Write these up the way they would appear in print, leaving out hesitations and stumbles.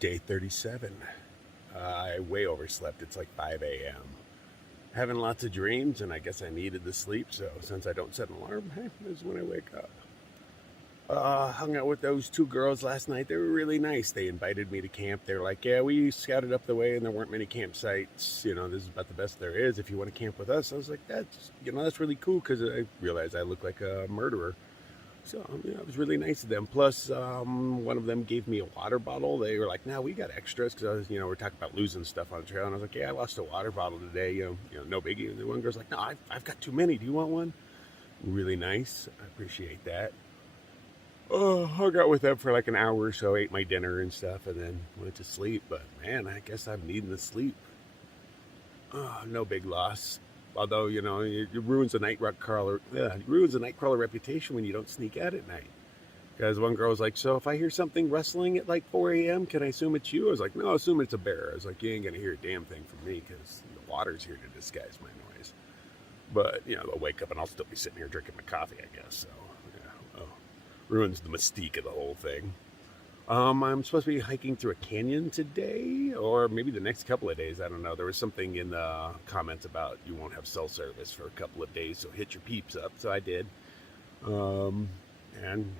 Day 37. I way overslept. It's like 5 a.m. Having lots of dreams, and I guess I needed the sleep, so since I don't set an alarm, hey, this is when I wake up. Hung out with those two girls last night. They were really nice. They invited me to camp. They were like, yeah, we scouted up the way and there weren't many campsites. You know, this is about the best there is if you want to camp with us. I was like, that's really cool because I realized I look like a murderer. So, it was really nice of them. Plus, one of them gave me a water bottle. They were like, no, we got extras because I was, we're talking about losing stuff on the trail. And I was like, yeah, I lost a water bottle today, no biggie. And the one girl's like, no, I've got too many. Do you want one? Really nice. I appreciate that. Hung out with them for like an hour or so, ate my dinner and stuff, and then went to sleep. But man, I guess I'm needing the sleep. No big loss. Although, it ruins the nightcrawler. Yeah, it ruins the nightcrawler reputation when you don't sneak out at night. Because one girl was like, so if I hear something rustling at like 4 a.m., can I assume it's you? I was like, no, assume it's a bear. I was like, you ain't going to hear a damn thing from me because the water's here to disguise my noise. But, they'll wake up and I'll still be sitting here drinking my coffee, I guess. So, ruins the mystique of the whole thing. I'm supposed to be hiking through a canyon today, or maybe the next couple of days. I don't know. There was something in the comments about you won't have cell service for a couple of days, so hit your peeps up. So I did. And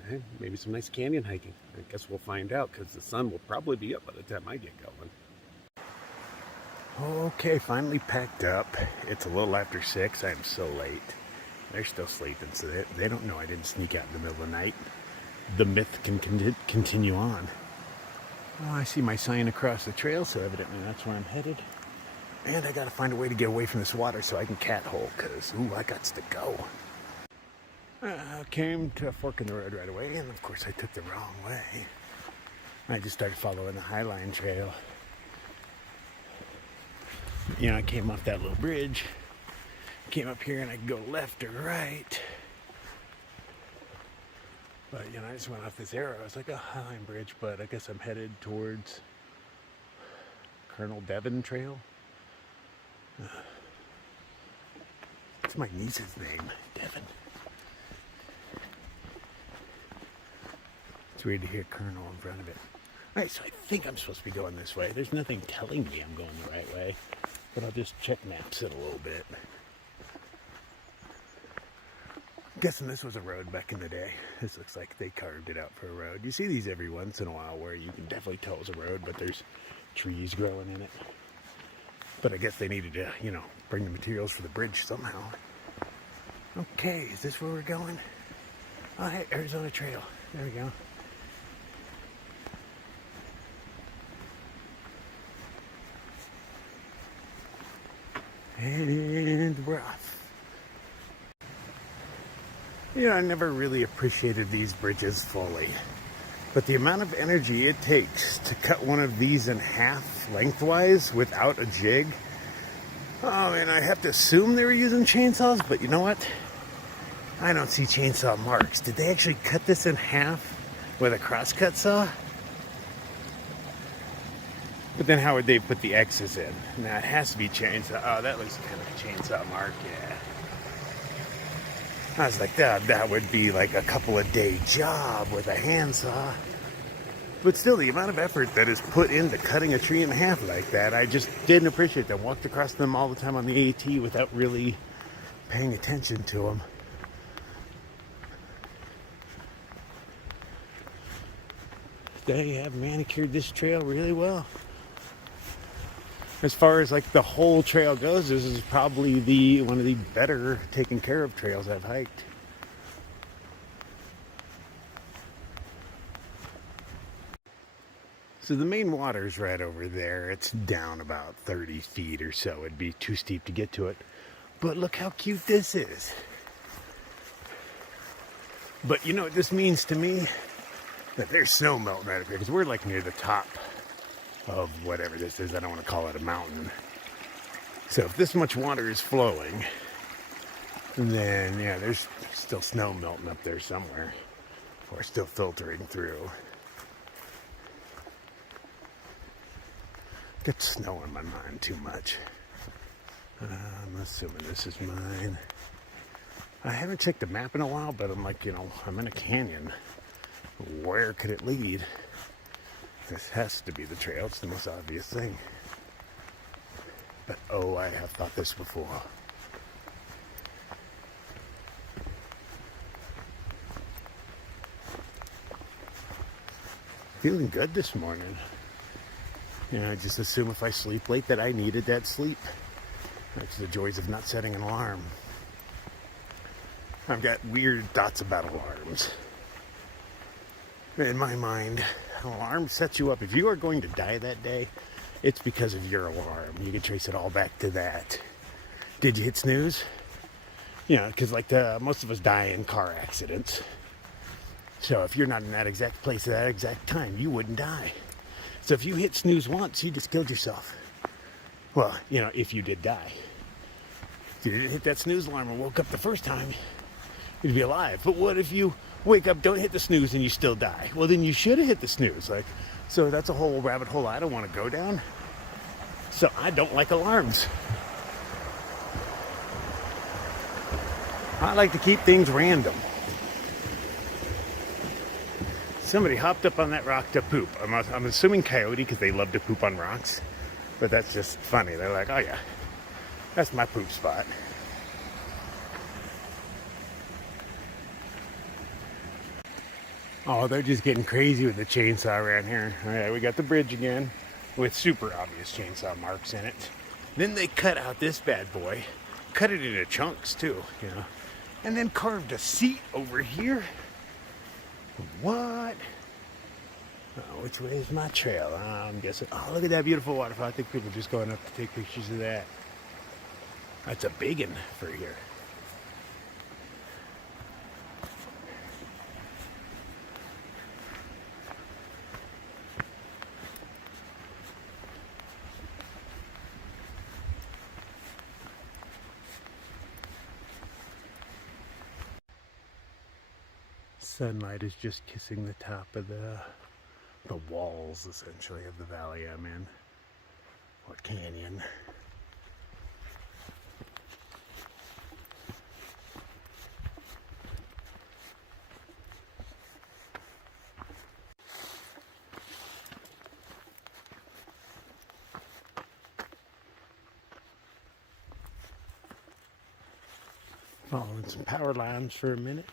hey, maybe some nice canyon hiking. I guess we'll find out because the sun will probably be up by the time I get going. Okay, finally packed up. It's a little after 6. I'm so late. They're still sleeping, so they don't know I didn't sneak out in the middle of the night. The myth can continue on. Oh, I see my sign across the trail, so evidently that's where I'm headed. And I gotta find a way to get away from this water so I can cat hole, because, I got to go. Came to a fork in the road right away, and of course I took the wrong way. I just started following the Highline Trail. I came off that little bridge, came up here, and I could go left or right. But, I just went off this arrow. I was like, Highline Bridge, but I guess I'm headed towards Colonel Devon Trail. It's my niece's name, Devon. It's weird to hear Colonel in front of it. All right, so I think I'm supposed to be going this way. There's nothing telling me I'm going the right way, but I'll just check maps it a little bit. Guessing this was a road back in the day. This looks like they carved it out for a road. You see these every once in a while where you can definitely tell it's a road, but there's trees growing in it. But I guess they needed to, bring the materials for the bridge somehow. Okay, is this where we're going? Oh, hey, Arizona Trail. There we go. And we're off. I never really appreciated these bridges fully. But the amount of energy it takes to cut one of these in half lengthwise without a jig. And I have to assume they were using chainsaws, but you know what? I don't see chainsaw marks. Did they actually cut this in half with a crosscut saw? But then how would they put the X's in? Now it has to be chainsaw. Oh, that looks kind of a chainsaw mark, yeah. I was like, that would be like a couple of day job with a handsaw. But still, the amount of effort that is put into cutting a tree in half like that, I just didn't appreciate them. Walked across them all the time on the AT without really paying attention to them. They have manicured this trail really well. As far as like the whole trail goes, this is probably one of the better taken care of trails I've hiked. So the main water's right over there. It's down about 30 feet or so. It'd be too steep to get to it. But look how cute this is. But you know what this means to me? That there's snow melting right up here, because we're like near the top of whatever this is. I don't want to call it a mountain. So if this much water is flowing, then yeah, there's still snow melting up there somewhere, or still filtering through. Get snow on my mind too much. I'm assuming this is mine. I haven't checked the map in a while, but I'm like, I'm in a canyon. Where could it lead? This has to be the trail. It's the most obvious thing. But oh, I have thought this before. Feeling good this morning. You know, I just assume if I sleep late that I needed that sleep. That's the joys of not setting an alarm. I've got weird thoughts about alarms. In my mind, an alarm sets you up. If you are going to die that day, it's because of your alarm. You can trace it all back to that. Did you hit snooze? You know, because like most of us die in car accidents. So if you're not in that exact place at that exact time, you wouldn't die. So if you hit snooze once, you just killed yourself. Well, you know, if you did die. If you didn't hit that snooze alarm and woke up the first time, you'd be alive. But what if you wake up, don't hit the snooze, and you still die? Well, then you should have hit the snooze. Like, so that's a whole rabbit hole I don't want to go down. So I don't like alarms. I like to keep things random. Somebody hopped up on that rock to poop. I'm assuming coyote because they love to poop on rocks. But that's just funny. They're like, oh yeah, that's my poop spot. Oh, they're just getting crazy with the chainsaw around here. All right, we got the bridge again with super obvious chainsaw marks in it. Then they cut out this bad boy, cut it into chunks too, you know, and then carved a seat over here. What? Oh, which way is my trail? I'm guessing. Oh, look at that beautiful waterfall. I think people are just going up to take pictures of that. That's a big one for here. Sunlight is just kissing the top of the walls, essentially, of the valley I'm in, or canyon. Following some power lines for a minute.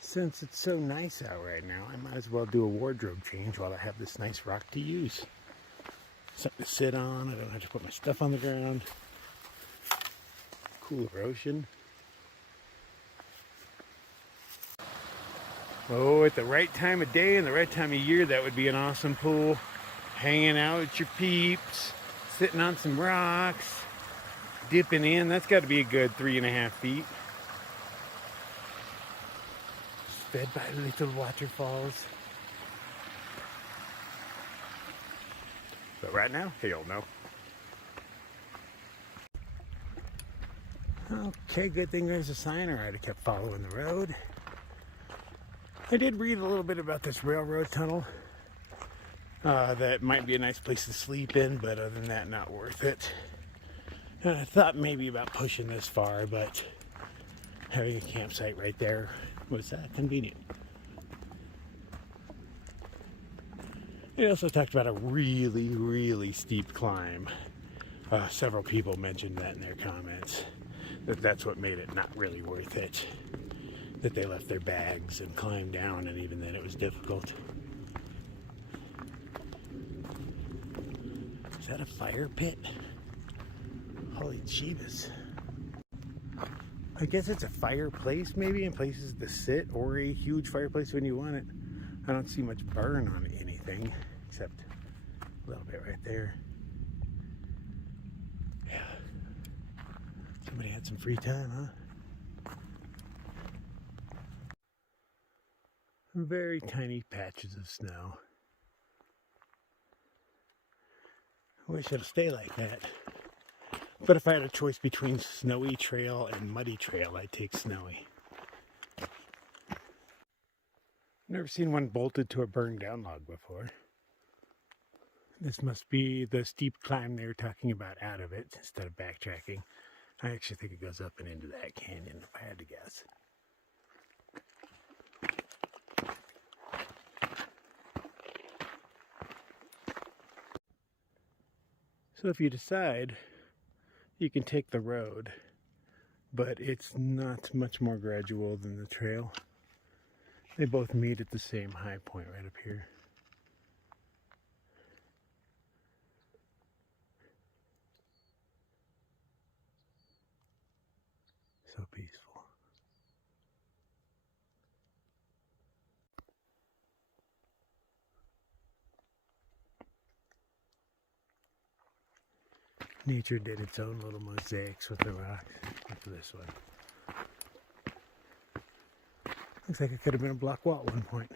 Since it's so nice out right now, I might as well do a wardrobe change while I have this nice rock to use. Something to sit on. I don't have to put my stuff on the ground. Cool erosion. Oh, at the right time of day and the right time of year, that would be an awesome pool. Hanging out with your peeps, sitting on some rocks, dipping in. That's got to be a good 3.5 feet. Fed by little waterfalls. But right now, hell no. Okay, good thing there's a sign, or I'd have kept following the road. I did read a little bit about this railroad tunnel. That might be a nice place to sleep in, but other than that, not worth it. And I thought maybe about pushing this far, but having a campsite right there was convenient. It also talked about a really, really steep climb. Several people mentioned that in their comments, that's what made it not really worth it. That they left their bags and climbed down, and even then it was difficult. Is that a fire pit? Holy Jeebus. I guess it's a fireplace maybe, and places to sit, or a huge fireplace when you want it. I don't see much burn on anything, except a little bit right there. Yeah. Somebody had some free time, huh? Very tiny patches of snow. I wish it'll stay like that. But if I had a choice between snowy trail and muddy trail, I'd take snowy. Never seen one bolted to a burned down log before. This must be the steep climb they were talking about out of it instead of backtracking. I actually think it goes up and into that canyon if I had to guess. So if you decide, you can take the road, but it's not much more gradual than the trail. They both meet at the same high point right up here. So peaceful. Nature did its own little mosaics with the rocks, like this one. Looks like it could have been a block wall at one point.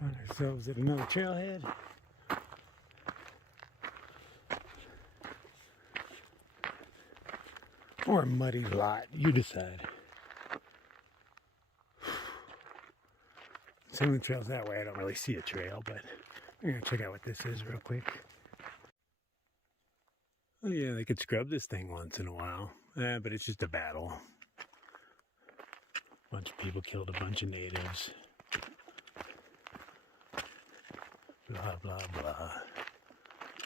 Found ourselves at another trailhead. Or a muddy lot, you decide. Some of the trails that way, I don't really see a trail, but I'm gonna check out what this is real quick. Oh yeah, they could scrub this thing once in a while, but it's just a battle. A bunch of people killed a bunch of natives. Blah, blah, blah.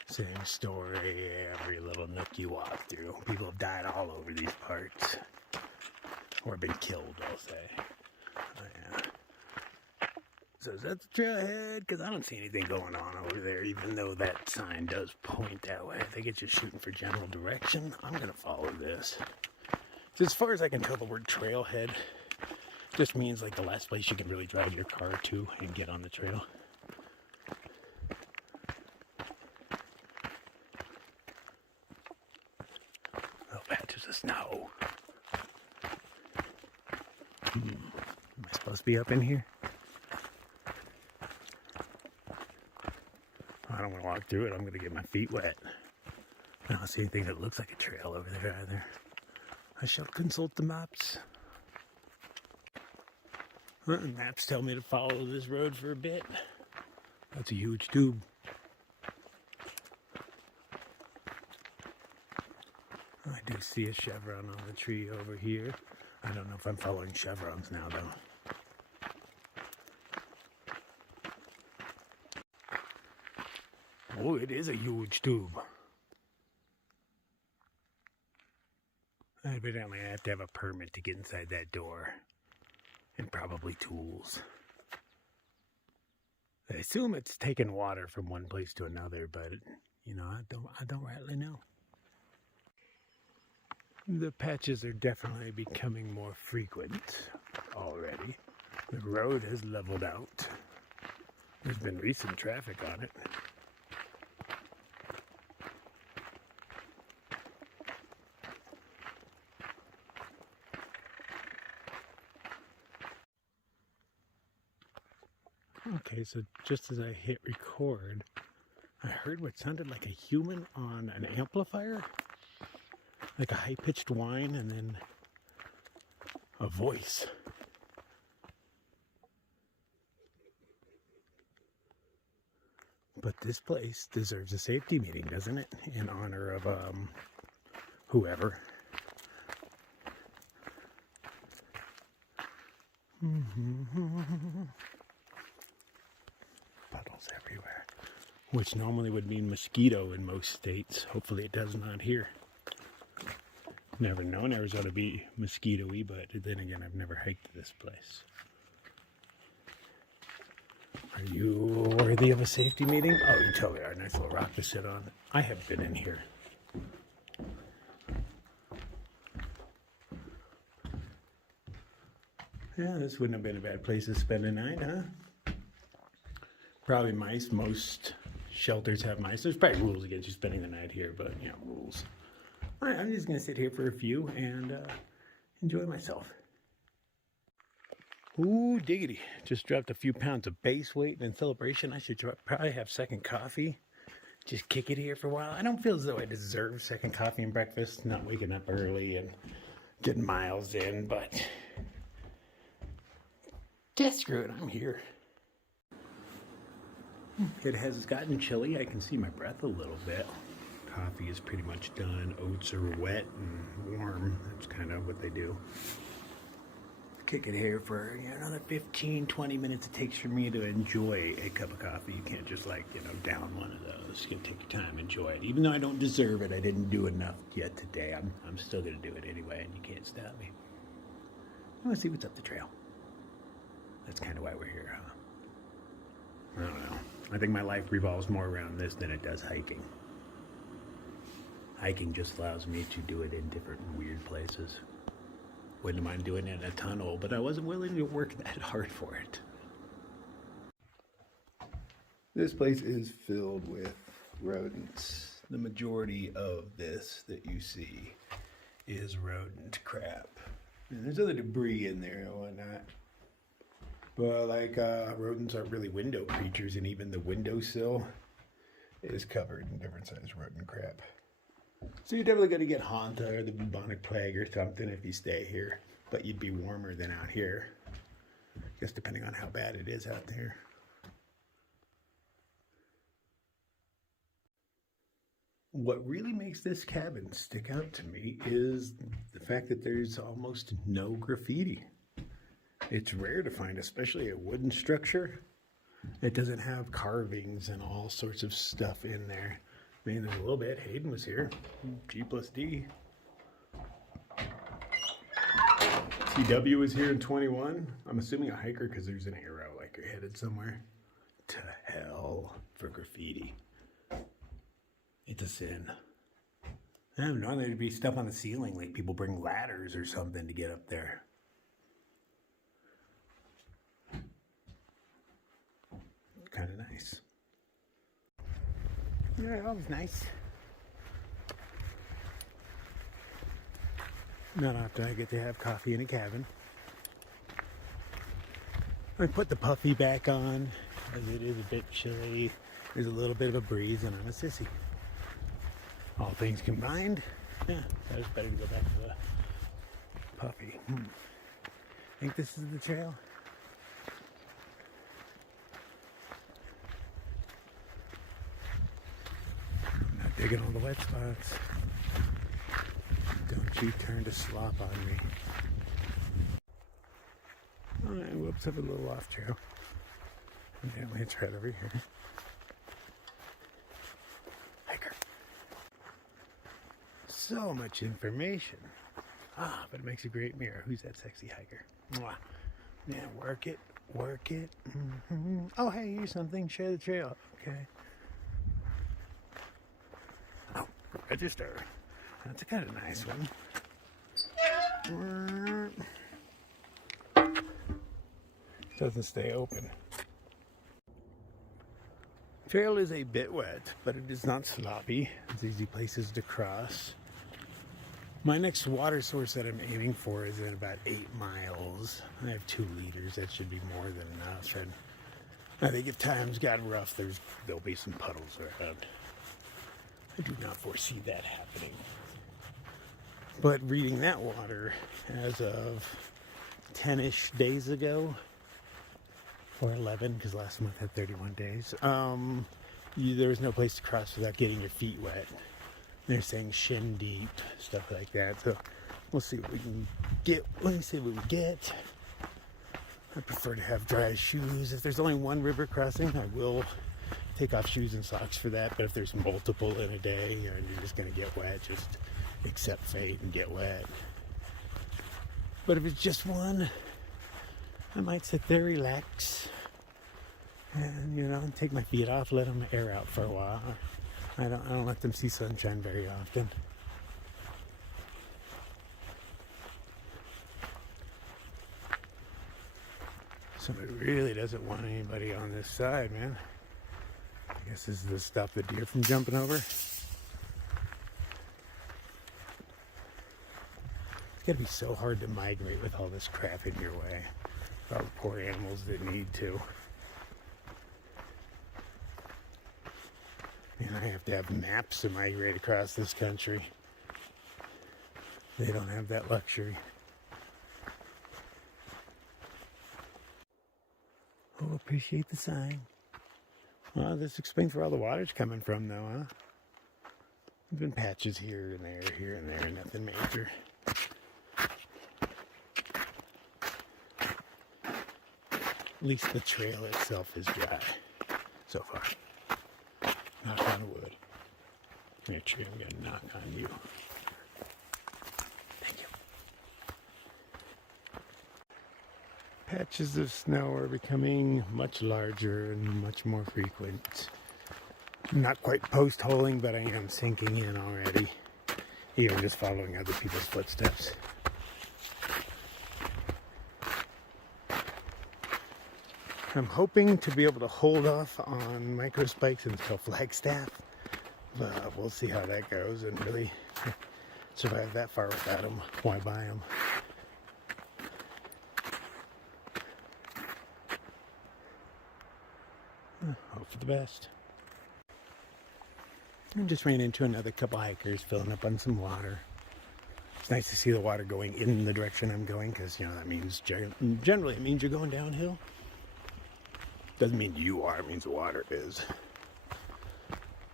Same story, every little nook you walk through. People have died all over these parts. Or been killed, I'll say. Oh, yeah. So is that the trailhead? Because I don't see anything going on over there, even though that sign does point that way. I think it's just shooting for general direction. I'm going to follow this. So as far as I can tell, the word trailhead just means like the last place you can really drive your car to and get on the trail. Patches of snow. Am I supposed to be up in here? I don't want to walk through it. I'm going to get my feet wet. I don't see anything that looks like a trail over there either. I shall consult the maps. Well, the maps tell me to follow this road for a bit. That's a huge tube. I do see a chevron on the tree over here. I don't know if I'm following chevrons now, though. Oh, it is a huge tube. Evidently, I have to have a permit to get inside that door. And probably tools. I assume it's taking water from one place to another, but, you know, I don't rightly know. The patches are definitely becoming more frequent already. The road has leveled out. There's been recent traffic on it. Okay, so just as I hit record, I heard what sounded like a human on an amplifier. Like a high-pitched whine and then a voice. But this place deserves a safety meeting, doesn't it? In honor of whoever. Puddles everywhere. Which normally would mean mosquito in most states. Hopefully it does not here. Never known Arizona to be mosquito-y, but then again, I've never hiked this place. Are you worthy of a safety meeting? Oh, you totally are. Nice little rock to sit on. I have been in here. Yeah, this wouldn't have been a bad place to spend a night, huh? Probably mice. Most shelters have mice. There's probably rules against you spending the night here, but, you know, rules. All right, I'm just going to sit here for a few and enjoy myself. Ooh, diggity. Just dropped a few pounds of base weight, and in celebration, I should probably have second coffee just kick it here for a while. I don't feel as though I deserve second coffee and breakfast, not waking up early and getting miles in, but just screw it, I'm here. It has gotten chilly. I can see my breath a little bit. Coffee is pretty much done. Oats are wet and warm. That's kind of what they do. Kick it here for another 15, 20 minutes it takes for me to enjoy a cup of coffee. You can't just down one of those. You gotta take your time, enjoy it. Even though I don't deserve it, I didn't do enough yet today. I'm still gonna do it anyway, and you can't stop me. I wanna see what's up the trail. That's kind of why we're here, huh? I don't know. I think my life revolves more around this than it does hiking. Hiking just allows me to do it in different weird places. Wouldn't mind doing it in a tunnel, but I wasn't willing to work that hard for it. This place is filled with rodents. The majority of this that you see is rodent crap. And there's other debris in there and whatnot. But rodents aren't really window creatures, and even the windowsill is covered in different sized rodent crap. So you're definitely going to get Hanta or the bubonic plague or something if you stay here. But you'd be warmer than out here. Just depending on how bad it is out there. What really makes this cabin stick out to me is the fact that there's almost no graffiti. It's rare to find, especially a wooden structure. It doesn't have carvings and all sorts of stuff in there. I mean, there's a little bit. Hayden was here. G plus D. TW was here in 21. I'm assuming a hiker because there's an arrow like you're headed somewhere. To hell for graffiti. It's a sin. I don't know. There'd be stuff on the ceiling, like people bring ladders or something to get up there. Kind of nice. Yeah, that was nice. Not often I get to have coffee in a cabin. I put the puffy back on as it is a bit chilly. There's a little bit of a breeze and I'm a sissy. All things combined, yeah, that was better to go back to the puffy. Think this is the trail? Not digging all the wet spots. Don't you turn to slop on me. Alright, whoops, I have a little off trail. Evidently it's right over here. Hiker. So much information. Ah, but it makes a great mirror. Who's that sexy hiker? Mwah. Yeah, work it, work it. Mm-hmm. Oh, hey, here's something. Share the trail. Okay. Oh, register. That's a kind of nice one. Doesn't stay open. Trail is a bit wet, but it is not sloppy. It's easy places to cross. My next water source that I'm aiming for is in about 8 miles. I have 2 liters. That should be more than enough. And I think if times got rough, there'll be some puddles around. I do not foresee that happening. But reading that water as of 10-ish days ago, or 11, because last month had 31 days, there was no place to cross without getting your feet wet. They're saying shin deep, stuff like that. So we'll see what we can get. Let me see what we get. I prefer to have dry shoes. If there's only one river crossing, I will take off shoes and socks for that. But if there's multiple in a day and you're just going to get wet, just accept fate and get wet. But if it's just one, I might sit there, relax, and take my feet off, let them air out for a while. I don't let them see sunshine very often. Somebody really doesn't want anybody on this side, man. I guess this is to stop the deer from jumping over. It's gotta be so hard to migrate with all this crap in your way. All the poor animals that need to. And I have to have maps to migrate across this country. They don't have that luxury. Oh, appreciate the sign. Well, this explains where all the water's coming from, though, huh? There's been patches here and there, nothing major. At least the trail itself is dry so far. Knock on wood. Actually, I'm gonna knock on you. Thank you. Patches of snow are becoming much larger and much more frequent. Not quite post-holing, but I am sinking in already. Even just following other people's footsteps. I'm hoping to be able to hold off on micro spikes until Flagstaff, but we'll see how that goes, and really survive that far without them. Why buy them? Hope for the best. I just ran into another couple hikers filling up on some water. It's nice to see the water going in the direction I'm going, because, you know, that means generally it means you're going downhill. Doesn't mean you are, it means the water is.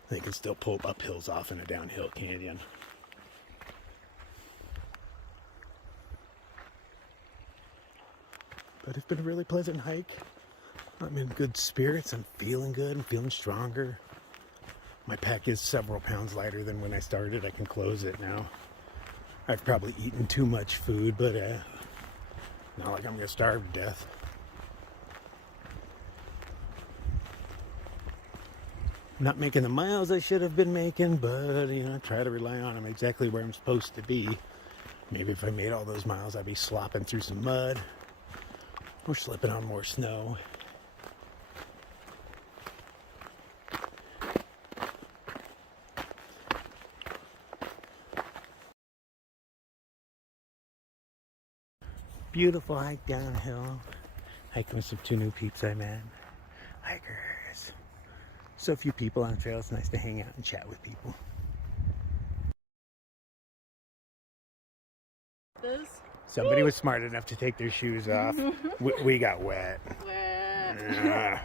They can still pull up hills off in a downhill canyon. But it's been a really pleasant hike. I'm in good spirits, I'm feeling good, I'm feeling stronger. My pack is several pounds lighter than when I started. I can close it now. I've probably eaten too much food, but not like I'm gonna starve to death. Not making the miles I should have been making, but, you know, I try to rely on them exactly where I'm supposed to be. Maybe if I made all those miles, I'd be slopping through some mud or slipping on more snow. Beautiful hike downhill. Hiking with some two new peeps I met. Hikers. So few people on the trail. It's nice to hang out and chat with people. Somebody was smart enough to take their shoes off. We got wet. I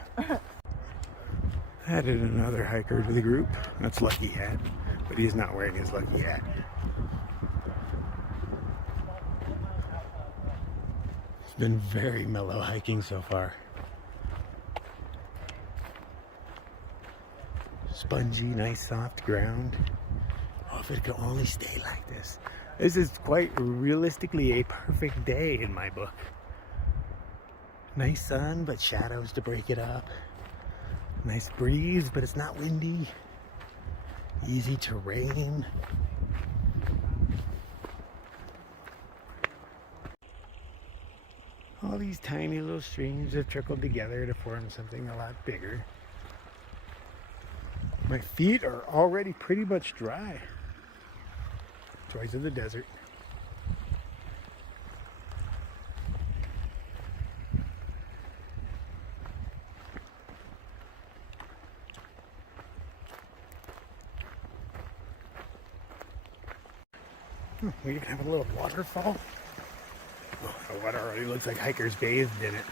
added another hiker to the group. That's Lucky Hat, but he's not wearing his Lucky Hat. It's been very mellow hiking so far. Spongy, nice soft ground. Oh, if it could only stay like this. This is quite realistically a perfect day in my book. Nice sun, but shadows to break it up. Nice breeze, but it's not windy. Easy terrain. All these tiny little streams have trickled together to form something a lot bigger. My feet are already pretty much dry. Joys of the desert. We even have a little waterfall. Oh, the water already looks like hikers bathed in it.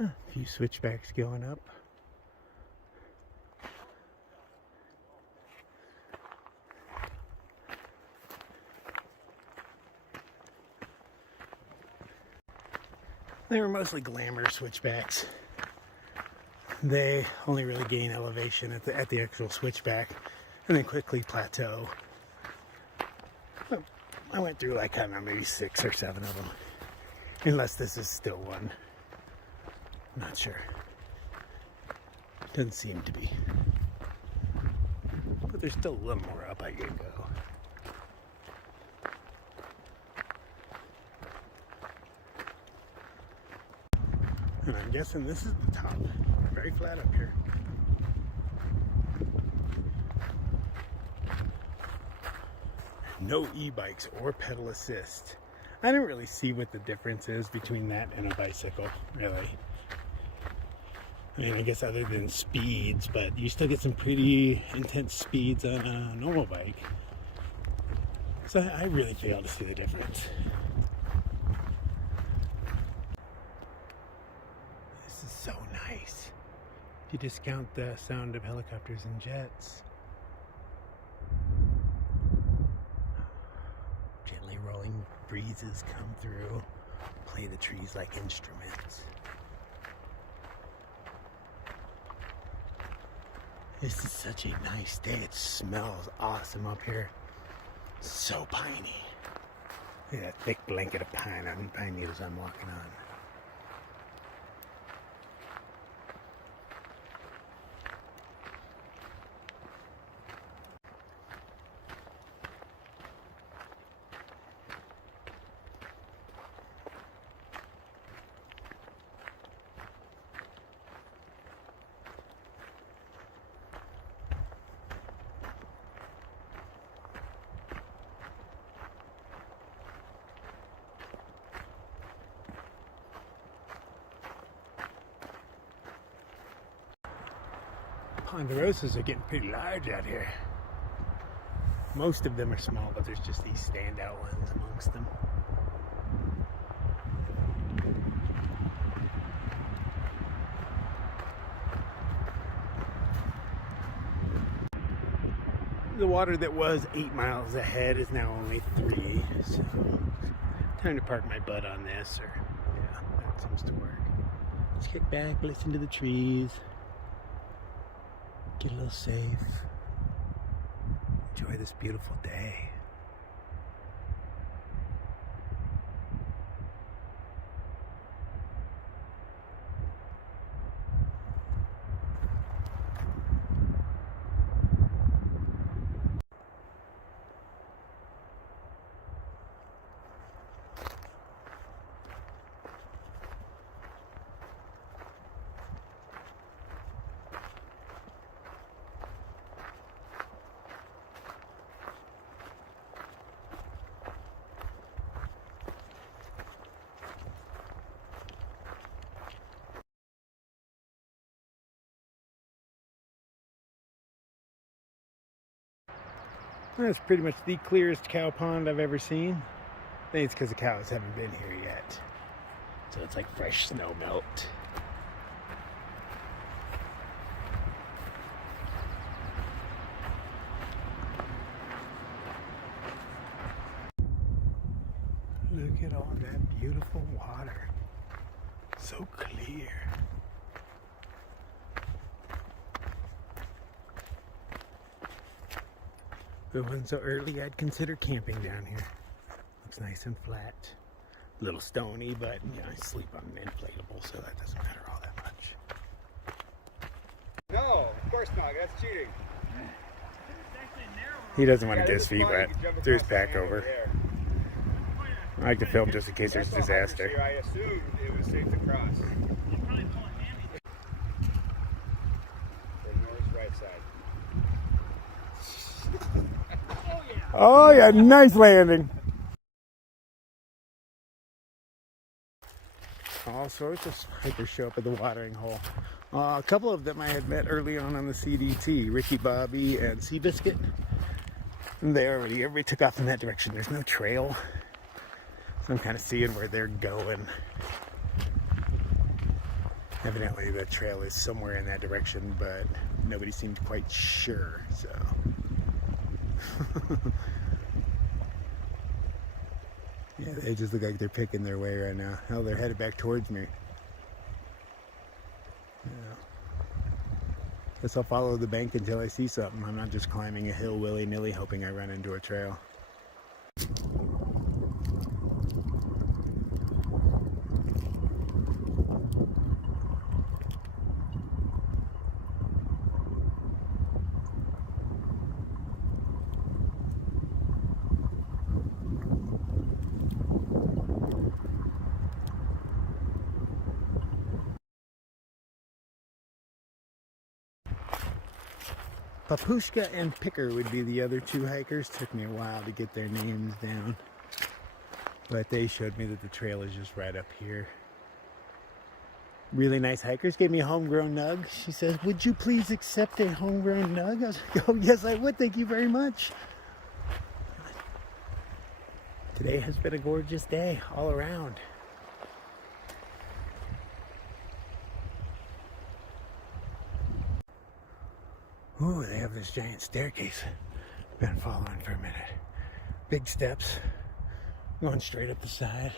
A few switchbacks going up. They were mostly glamour switchbacks. They only really gain elevation at the actual switchback and then quickly plateau. But I went through like, I don't know, maybe 6 or 7 of them. Unless this is still one. Not sure. Doesn't seem to be. But there's still a little more up I can go. And I'm guessing this is the top. Very flat up here. No e-bikes or pedal assist. I don't really see what the difference is between that and a bicycle, really. I mean, I guess other than speeds, but you still get some pretty intense speeds on a normal bike. So I really fail to see the difference. This is so nice. If you discount the sound of helicopters and jets. Gently rolling breezes come through, play the trees like instruments. This is such a nice day. It smells awesome up here. So piney. Look at that thick blanket of pine needles I'm walking on. Ponderosas are getting pretty large out here. Most of them are small, but there's just these standout ones amongst them. The water that was 8 miles ahead is now only 3, so time to park my butt on this, or yeah, that seems to work. Let's kick back, listen to the trees. Get a little safe. Enjoy this beautiful day. That's pretty much the clearest cow pond I've ever seen. I think it's because the cows haven't been here yet. So it's like fresh snow melt. Look at all that beautiful water. So clear. If it wasn't so early, I'd consider camping down here. Looks nice and flat. A little stony, but you know, I sleep on an inflatable, so that doesn't matter all that much. No, of course not. That's cheating. He doesn't want to get his feet wet. Threw his pack over. I like to film just in case there's a disaster. I assumed it was safe to cross. The north right side. Oh yeah, nice landing. All sorts of hikers show up at the watering hole. A couple of them I had met early on the CDT, Ricky Bobby and Seabiscuit. Everybody took off in that direction. There's no trail. So I'm kind of seeing where they're going. Evidently the trail is somewhere in that direction, but nobody seemed quite sure, so. Yeah, they just look like they're picking their way right now. Hell, they're headed back towards me. Yeah. Guess I'll follow the bank until I see something. I'm not just climbing a hill willy-nilly hoping I run into a trail. Papushka and Picker would be the other two hikers. Took me a while to get their names down. But they showed me that the trail is just right up here. Really nice hikers gave me a homegrown nug. She says, "Would you please accept a homegrown nug?" I was like, "Oh, yes, I would. Thank you very much." Today has been a gorgeous day all around. Ooh, they have this giant staircase. Been following for a minute. Big steps, going straight up the side.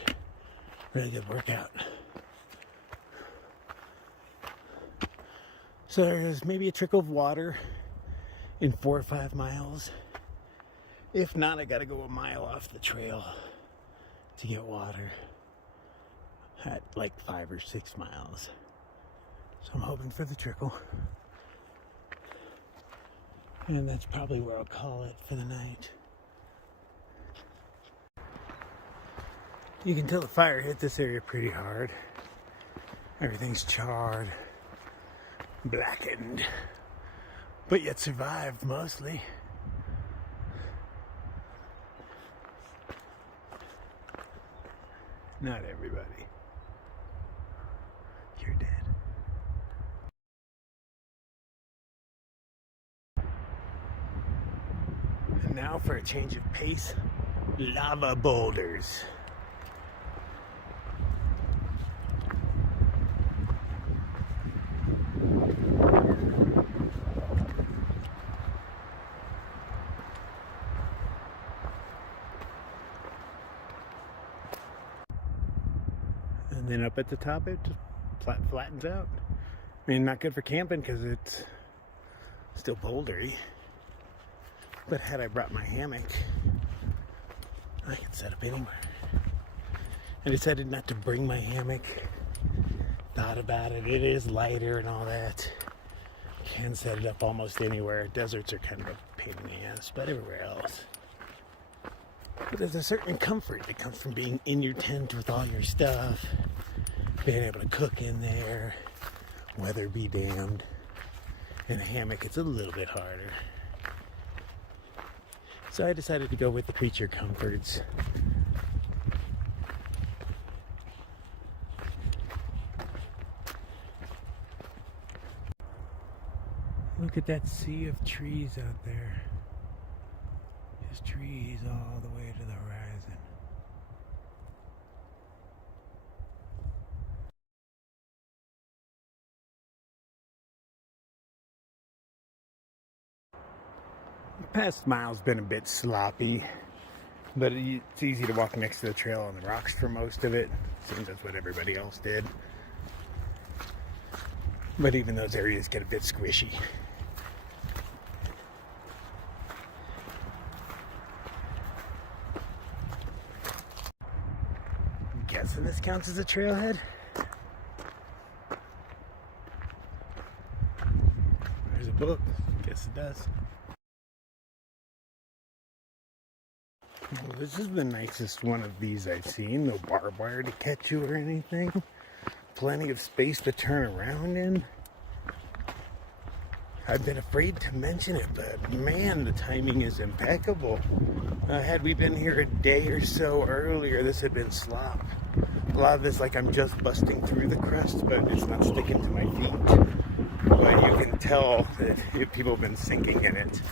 Really good workout. So there's maybe a trickle of water in 4 or 5 miles. If not, I gotta go a mile off the trail to get water at like 5 or 6 miles. So I'm hoping for the trickle. And that's probably where I'll call it for the night. You can tell the fire hit this area pretty hard. Everything's charred, blackened, but yet survived mostly. Not everybody. You're dead. And now for a change of pace, lava boulders. And then up at the top, it just flattens out. I mean, not good for camping because it's still bouldery. But had I brought my hammock, I could set up anywhere. I decided not to bring my hammock. Thought about it. It is lighter and all that. Can set it up almost anywhere. Deserts are kind of a pain in the ass, but everywhere else. But there's a certain comfort that comes from being in your tent with all your stuff, being able to cook in there, weather be damned. In a hammock, it's a little bit harder. So I decided to go with the creature comforts. Look at that sea of trees out there. Just trees all the way to the horizon. The past mile's been a bit sloppy, but it's easy to walk next to the trail on the rocks for most of it. Seems that's what everybody else did. But even those areas get a bit squishy. I'm guessing this counts as a trailhead. There's a book. Guess it does. Well, this is the nicest one of these I've seen. No barbed wire to catch you or anything. Plenty of space to turn around in. I've been afraid to mention it, but man, the timing is impeccable. Had we been here a day or so earlier, this had been slop. A lot of this, like I'm just busting through the crust, but it's not sticking to my feet. But you can tell that people have been sinking in it.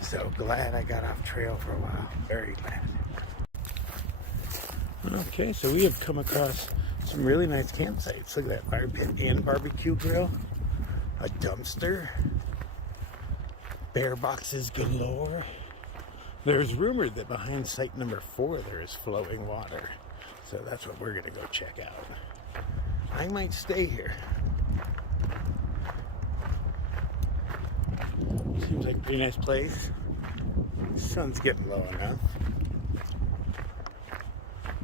So glad I got off trail for a while. Very glad. Okay, so we have come across some really nice campsites. Look at that fire pit and barbecue grill. A dumpster. Bear boxes galore. There's rumored that behind site number 4 there is flowing water. So that's what we're gonna go check out. I might stay here. Seems like a pretty nice place. The sun's getting low enough.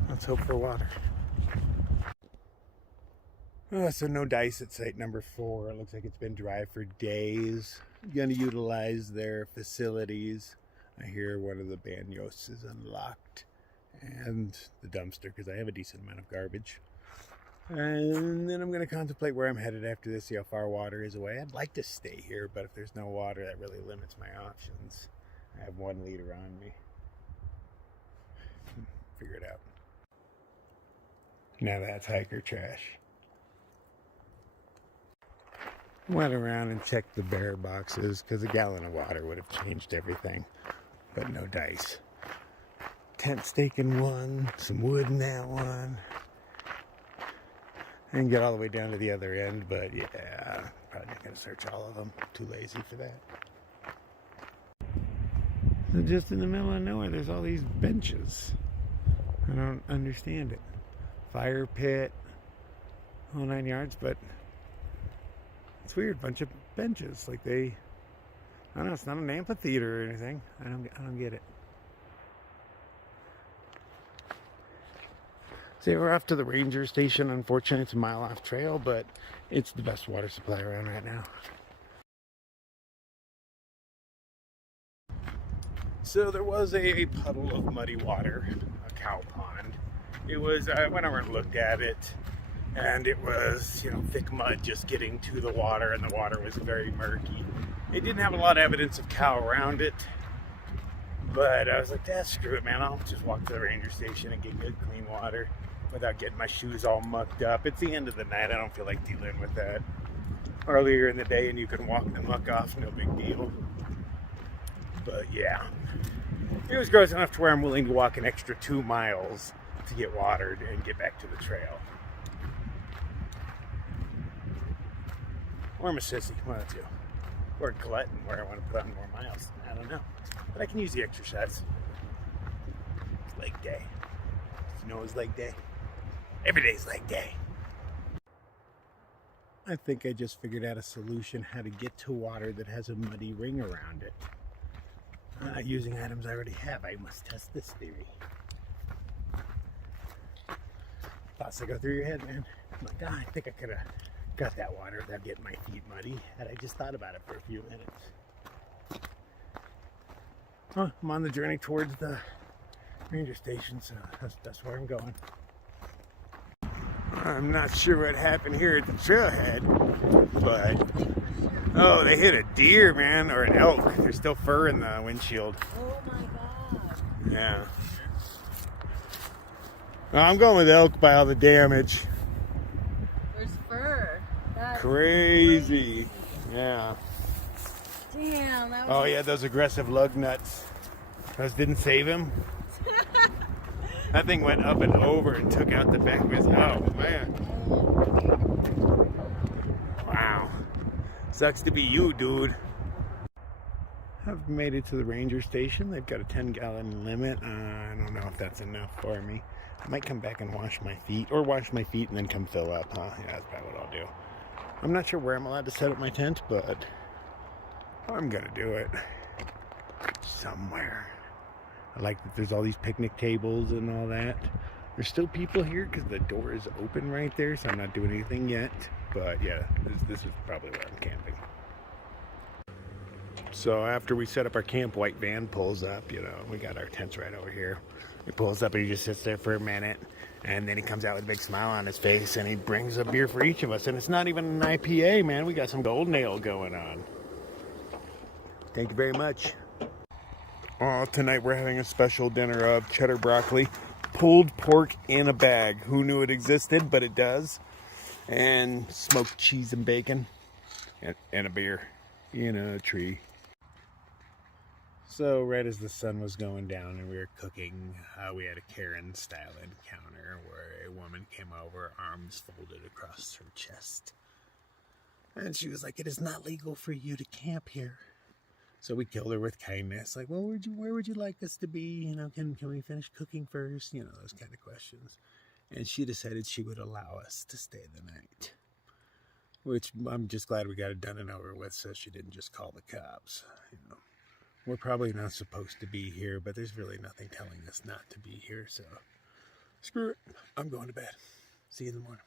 Let's hope for water. So no dice at site number 4. It looks like it's been dry for days. Gonna utilize their facilities. I hear one of the baños is unlocked. And the dumpster, because I have a decent amount of garbage. And then I'm going to contemplate where I'm headed after this, see how far water is away. I'd like to stay here, but if there's no water, that really limits my options. I have 1 liter on me. figure it out. Now that's hiker trash. Went around and checked the bear boxes because a gallon of water would have changed everything, but no dice. Tent stake in one, some wood in that one. I didn't get all the way down to the other end, but yeah, probably not going to search all of them. Too lazy for that. So just in the middle of nowhere, there's all these benches. I don't understand it. Fire pit, whole 9 yards, but it's weird. Bunch of benches, like I don't know. It's not an amphitheater or anything. I don't get it. So we're off to the ranger station. Unfortunately, it's a mile off trail, but it's the best water supply around right now. So there was a puddle of muddy water, a cow pond. It was, I went over and looked at it, and it was, thick mud just getting to the water, and the water was very murky. It didn't have a lot of evidence of cow around it, but I was like, screw it, man. I'll just walk to the ranger station and get good, clean water without getting my shoes all mucked up. It's the end of the night. I don't feel like dealing with that. Earlier in the day, and you can walk the muck off, no big deal. But yeah, it was gross enough to where I'm willing to walk an extra 2 miles to get watered and get back to the trail. Or I'm a sissy, one of the two. Or a glutton where I want to put on more miles. I don't know. But I can use the exercise. It's leg day. Did you know it was leg day? Every day's leg day. I think I just figured out a solution how to get to water that has a muddy ring around it. Using items I already have, I must test this theory. Thoughts that go through your head, man. I'm like, I think I could have got that water without getting my feet muddy had I just thought about it for a few minutes. Oh, I'm on the journey towards the ranger station, so that's where I'm going. I'm not sure what happened here at the trailhead, but oh, they hit a deer, man, or an elk. There's still fur in the windshield. Oh my god. Yeah. Well, I'm going with elk by all the damage. There's fur. That's Crazy. Yeah. Damn. That was Oh yeah, those aggressive lug nuts. Those didn't save him. That thing went up and over and took out the back of his. Oh man. Wow. Sucks to be you, dude. I've made it to the ranger station. They've got a 10-gallon limit. I don't know if that's enough for me. I might come back and wash my feet, or wash my feet and then come fill up, huh? Yeah, that's probably what I'll do. I'm not sure where I'm allowed to set up my tent, but I'm gonna do it somewhere. I like that there's all these picnic tables and all that. There's still people here because the door is open right there, so I'm not doing anything yet. But yeah, this is probably where I'm camping. So after we set up our camp, white van pulls up, we got our tents right over here. He pulls up and he just sits there for a minute, and then he comes out with a big smile on his face and he brings a beer for each of us. And it's not even an IPA, man. We got some golden ale going on. Thank you very much. Oh, tonight we're having a special dinner of cheddar broccoli, pulled pork in a bag. Who knew it existed, but it does. And smoked cheese and bacon, and a beer in a tree. So right as the sun was going down and we were cooking, we had a Karen-style encounter where a woman came over, arms folded across her chest. And she was like, "It is not legal for you to camp here." So we killed her with kindness. Like, well, where would you like us to be? Can we finish cooking first? Those kind of questions. And she decided she would allow us to stay the night. Which I'm just glad we got it done and over with, so she didn't just call the cops. We're probably not supposed to be here, but there's really nothing telling us not to be here, so screw it. I'm going to bed. See you in the morning.